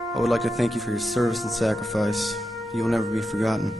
I would like to thank you for your service and sacrifice. You will never be forgotten.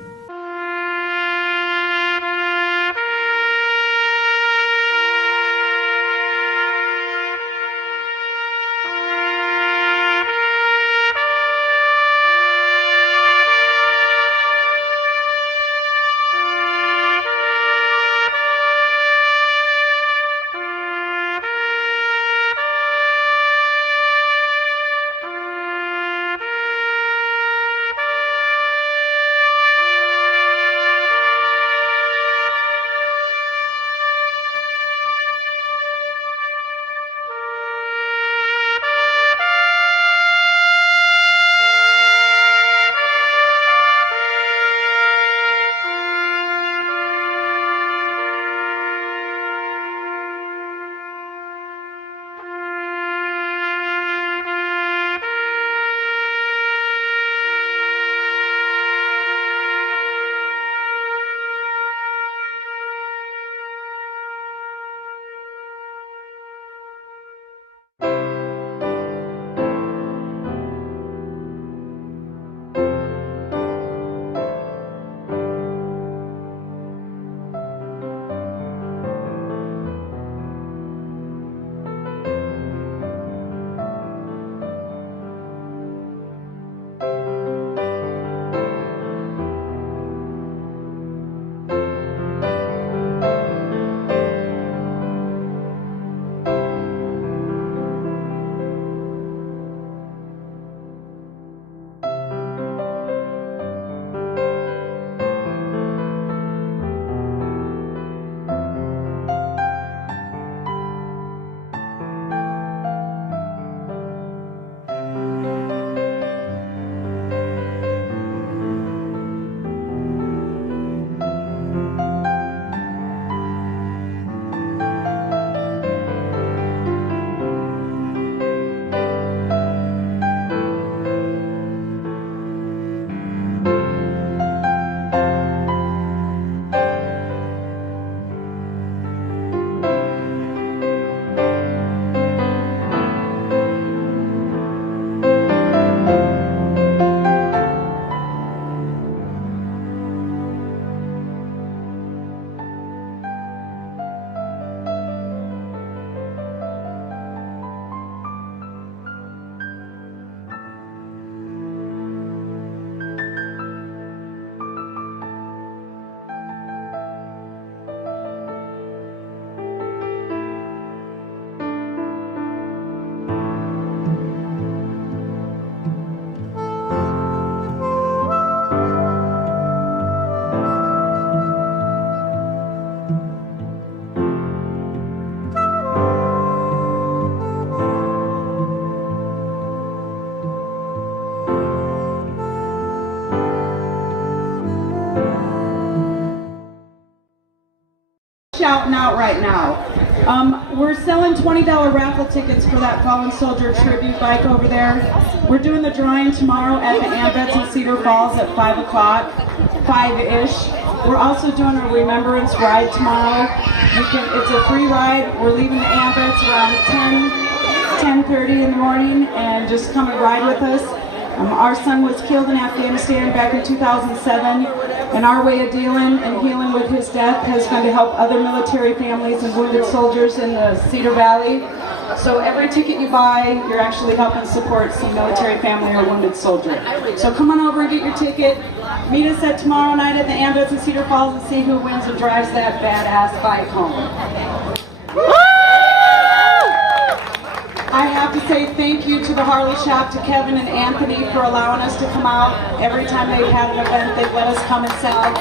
Shouting out right now. We're selling $20 raffle tickets for that fallen soldier tribute bike over there. We're doing the drawing tomorrow at the Ambets in Cedar Falls at 5 o'clock, 5-ish. We're also doing a remembrance ride tomorrow. It's a free ride. We're leaving the Ambets around 10:30 in the morning, and just come and ride with us. Our son was killed in Afghanistan back in 2007, and our way of dealing and healing with his death has been to help other military families and wounded soldiers in the Cedar Valley. So every ticket you buy, you're actually helping support some military family or wounded soldier. So come on over and get your ticket. Meet us at tomorrow night at the Ambets in Cedar Falls and see who wins and drives that badass bike home. I have to say thank you to the Harley Shop, to Kevin and Anthony for allowing us to come out. Every time they've had an event, they've let us come and sell.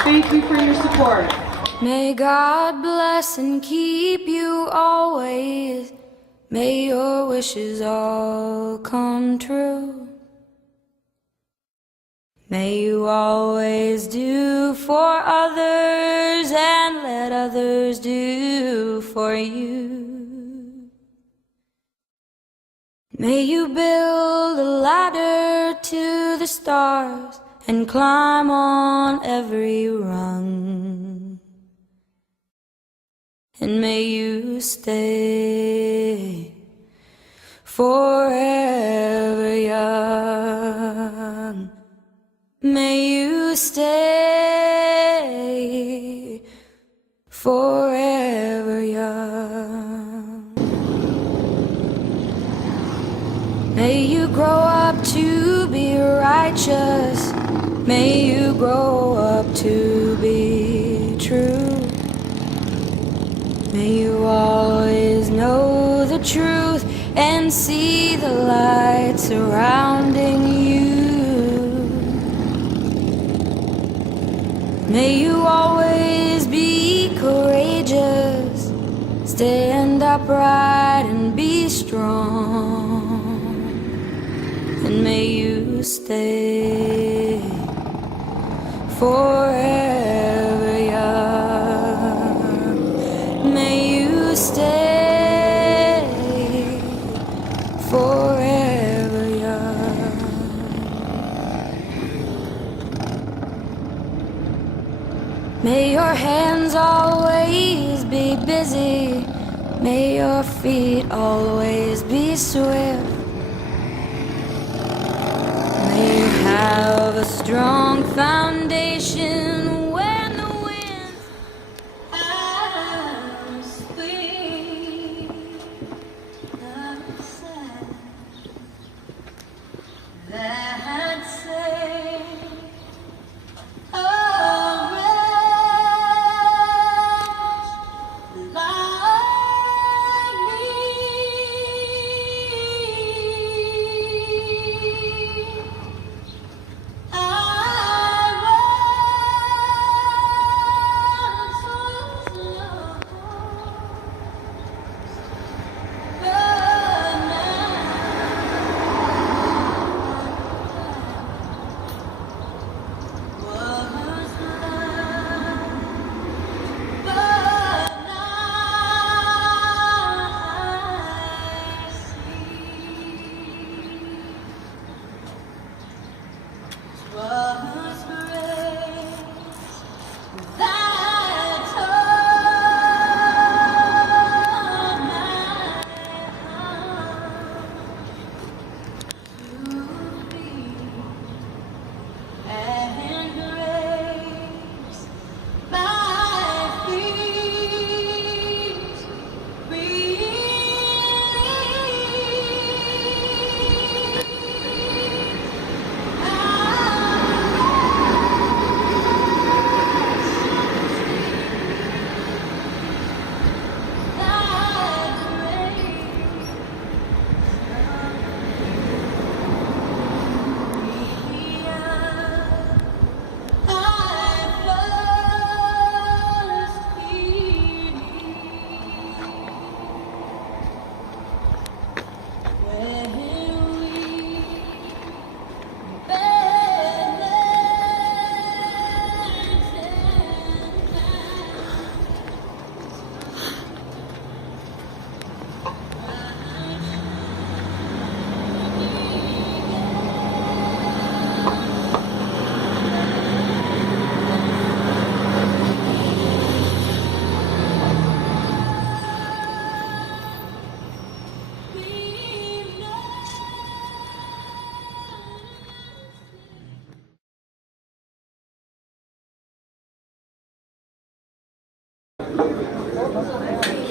Thank you for your support. May God bless and keep you always. May your wishes all come true. May you always do for others and let others do for you. May you build a ladder to the stars and climb on every rung. And may you stay forever young. May you stay forever young. May you grow up to be righteous. May you grow up to be true. May you always know the truth and see the light surrounding you. May you always be courageous, stand upright and be strong. And may you stay forever young. May you stay forever young. May your hands always be busy. May your feet always be swift. May you have a strong foundation when the winds are sweet outside. That say, oh, like me.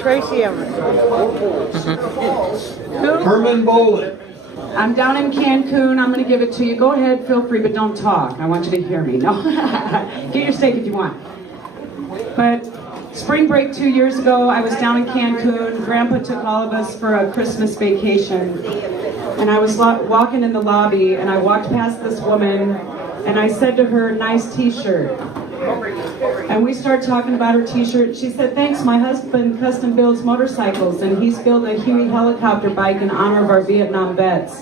Tracy Emerson. Herman Bolin. I'm down in Cancun. I'm going to give it to you. Go ahead, feel free, but don't talk. I want you to hear me. No, get your steak if you want. But spring break 2 years ago, I was down in Cancun. Grandpa took all of us for a Christmas vacation. And I was walking in the lobby, and I walked past this woman, and I said to her, "Nice t-shirt." And we started talking about her t-shirt. She said, "Thanks, my husband custom builds motorcycles, and he's built a Huey helicopter bike in honor of our Vietnam vets.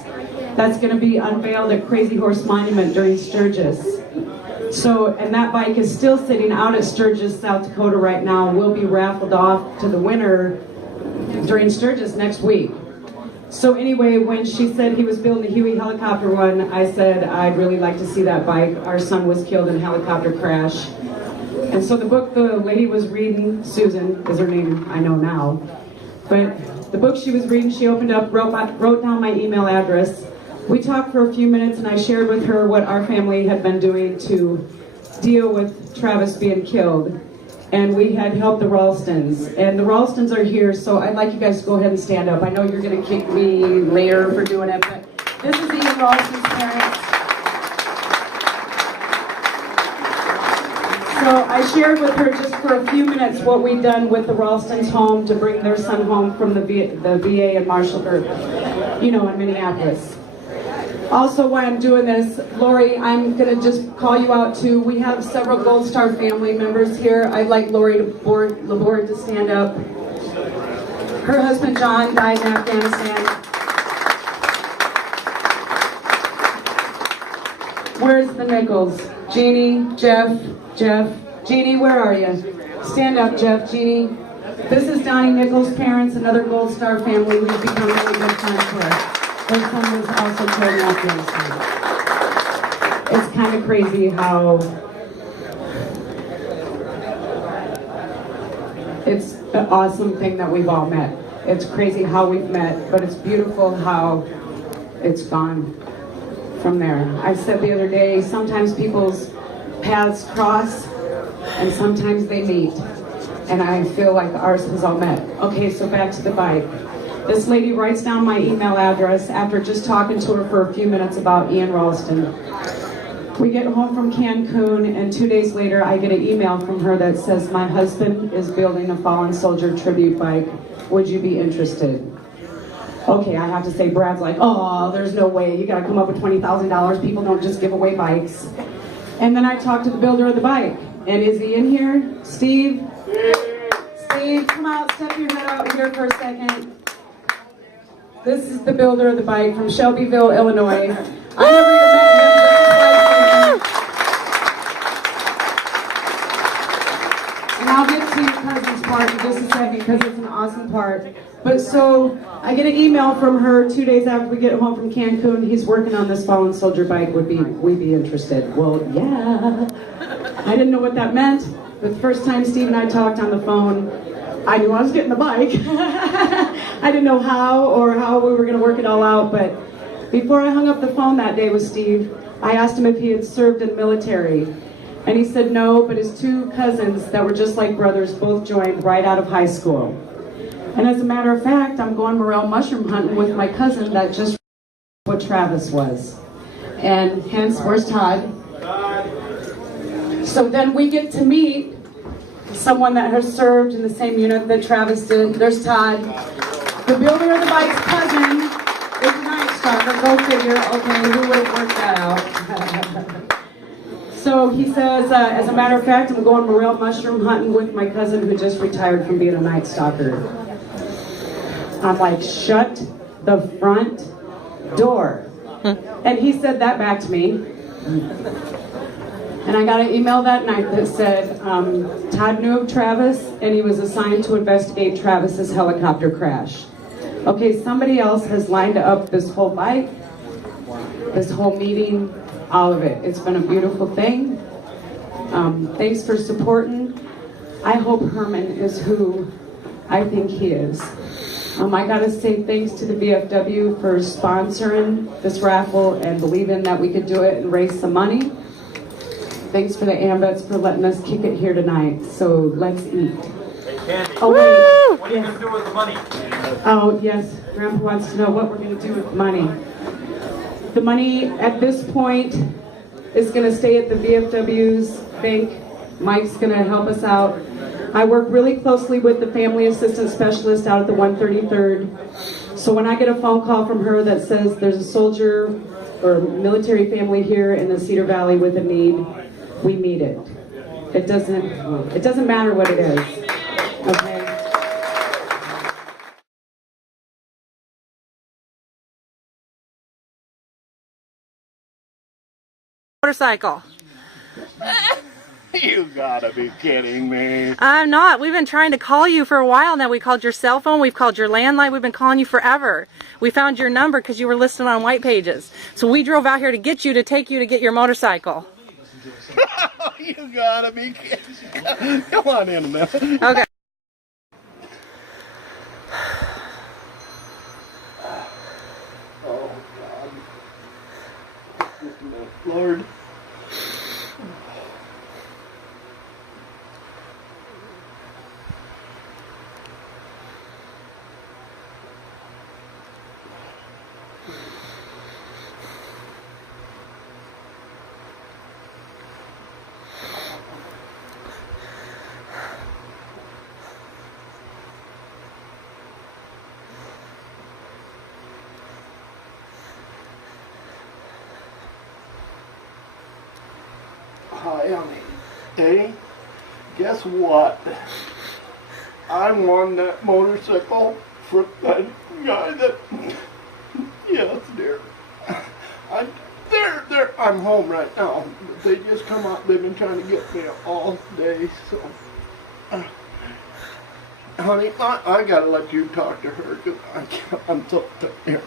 That's going to be unveiled at Crazy Horse Monument during Sturgis." So, and that bike is still sitting out at Sturgis, South Dakota right now, and will be raffled off to the winner during Sturgis next week. So anyway, when she said he was building a Huey helicopter one, I said, "I'd really like to see that bike. Our son was killed in a helicopter crash." And so the book the lady was reading, Susan is her name, I know now, But the book she was reading, she opened up, wrote down my email address. We talked for a few minutes and I shared with her what our family had been doing to deal with Travis being killed. And we had helped the Ralstons. And the Ralstons are here, so I'd like you guys to go ahead and stand up. I know you're going to kick me later for doing it, but this is Ian Ralston's parents. So I shared with her just for a few minutes what we'd done with the Ralstons' home to bring their son home from the VA in Marshallburg, you know, in Minneapolis. Also, while I'm doing this, Lori, I'm going to just call you out too. We have several Gold Star family members here. I'd like Lori Laborde to stand up. Her husband, John, died in Afghanistan. Where's the Nichols? Jeannie, Jeff, Jeannie, where are you? Stand up, Jeff, Jeannie. This is Donnie Nichols' parents, another Gold Star family who've become really good friends for us. Their son was also killed in Afghanistan. It's kind of crazy how it's an awesome thing that we've all met. It's crazy how we've met, but it's beautiful how it's gone from there. I said the other day, sometimes people's paths cross and sometimes they meet. And I feel like ours has all met. Okay, so back to the bike. This lady writes down my email address after just talking to her for a few minutes about Ian Ralston. We get home from Cancun, and 2 days later I get an email from her that says, my husband is building a fallen soldier tribute bike. Would you be interested? Okay, I have to say, Brad's like, oh, there's no way. You gotta come up with $20,000. People don't just give away bikes. And then I talked to the builder of the bike. And is he in here? Steve? Steve, come out, step your head out here for a second. This is the builder of the bike from Shelbyville, Illinois. I never even met him. And I'll get to your cousin's part in just a second because it's an awesome part. But so, I get an email from her 2 days after we get home from Cancun. He's working on this fallen soldier bike. Would we be interested? Well, yeah. I didn't know what that meant. But the first time Steve and I talked on the phone, I knew I was getting the bike. I didn't know how we were going to work it all out, but before I hung up the phone that day with Steve, I asked him if he had served in the military. And he said no, but his two cousins that were just like brothers both joined right out of high school. And as a matter of fact, I'm going morel mushroom hunting with my cousin that just what Travis was. And hence, where's Todd? So then we get to meet someone that has served in the same unit that Travis did. There's Todd. The builder of the bike's cousin is a Night Stalker. Go figure. Okay, who would have worked that out? So he says, as a matter of fact, I'm going morel mushroom hunting with my cousin who just retired from being a Night Stalker. I'm like, shut the front door. And he said that back to me. And I got an email that night that said, Todd knew of Travis and he was assigned to investigate Travis's helicopter crash. Okay, somebody else has lined up this whole bike, this whole meeting, all of it. It's been a beautiful thing. Thanks for supporting. I hope Herman is who I think he is. I gotta say thanks to the VFW for sponsoring this raffle and believing that we could do it and raise some money. Thanks for the AMVETS for letting us kick it here tonight. So let's eat. Hey, Candy. Oh wait. What are you going to do with the money? Oh yes, Grandpa wants to know what we're going to do with the money. The money at this point is going to stay at the VFW's bank. Mike's going to help us out. I work really closely with the family assistant specialist out at the 133rd. So when I get a phone call from her that says there's a soldier or military family here in the Cedar Valley with a need, we meet it. It doesn't matter what it is. Okay? Motorcycle. You gotta be kidding me. I'm not. We've been trying to call you for a while now. We called your cell phone. We've called your landline. We've been calling you forever. We found your number because you were listed on White Pages. So we drove out here to get you, to take you to get your motorcycle. You gotta be kidding. Come on in a minute. Okay. Lord. Hi, honey. Hey, guess what? I won that motorcycle from that guy that. Yes, dear. I'm home right now. They just come out. They've been trying to get me all day, so. Honey, I gotta let you talk to her because I'm so tired.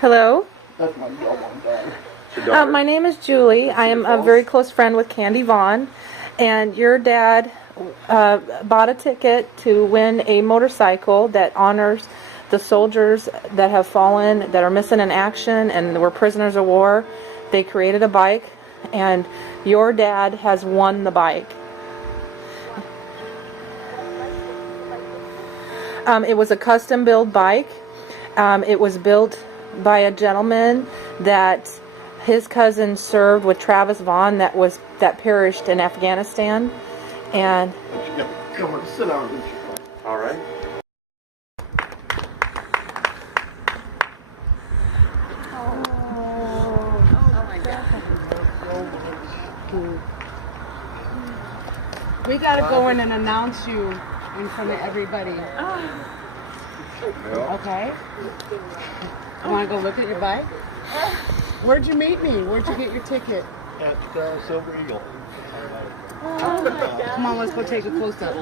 Hello? That's my daughter. My name is Julie. I am a very close friend with Candy Vaughn, and your dad bought a ticket to win a motorcycle that honors the soldiers that have fallen, that are missing in action, and were prisoners of war. They created a bike, and your dad has won the bike. It was a custom-built bike. It was built by a gentleman that his cousin served with Travis Vaughn that perished in Afghanistan. And Come on, sit down. All right. We gotta go in and announce you in front of everybody. Okay? You wanna go look at your bike? Where'd you meet me? Where'd you get your ticket? At Silver Eagle. Come on, let's go take a close up.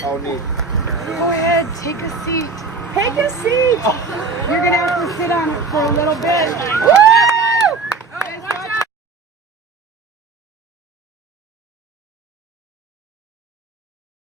How neat. Go ahead, take a seat. Take a seat. You're gonna have to sit on it for a little bit. Woo!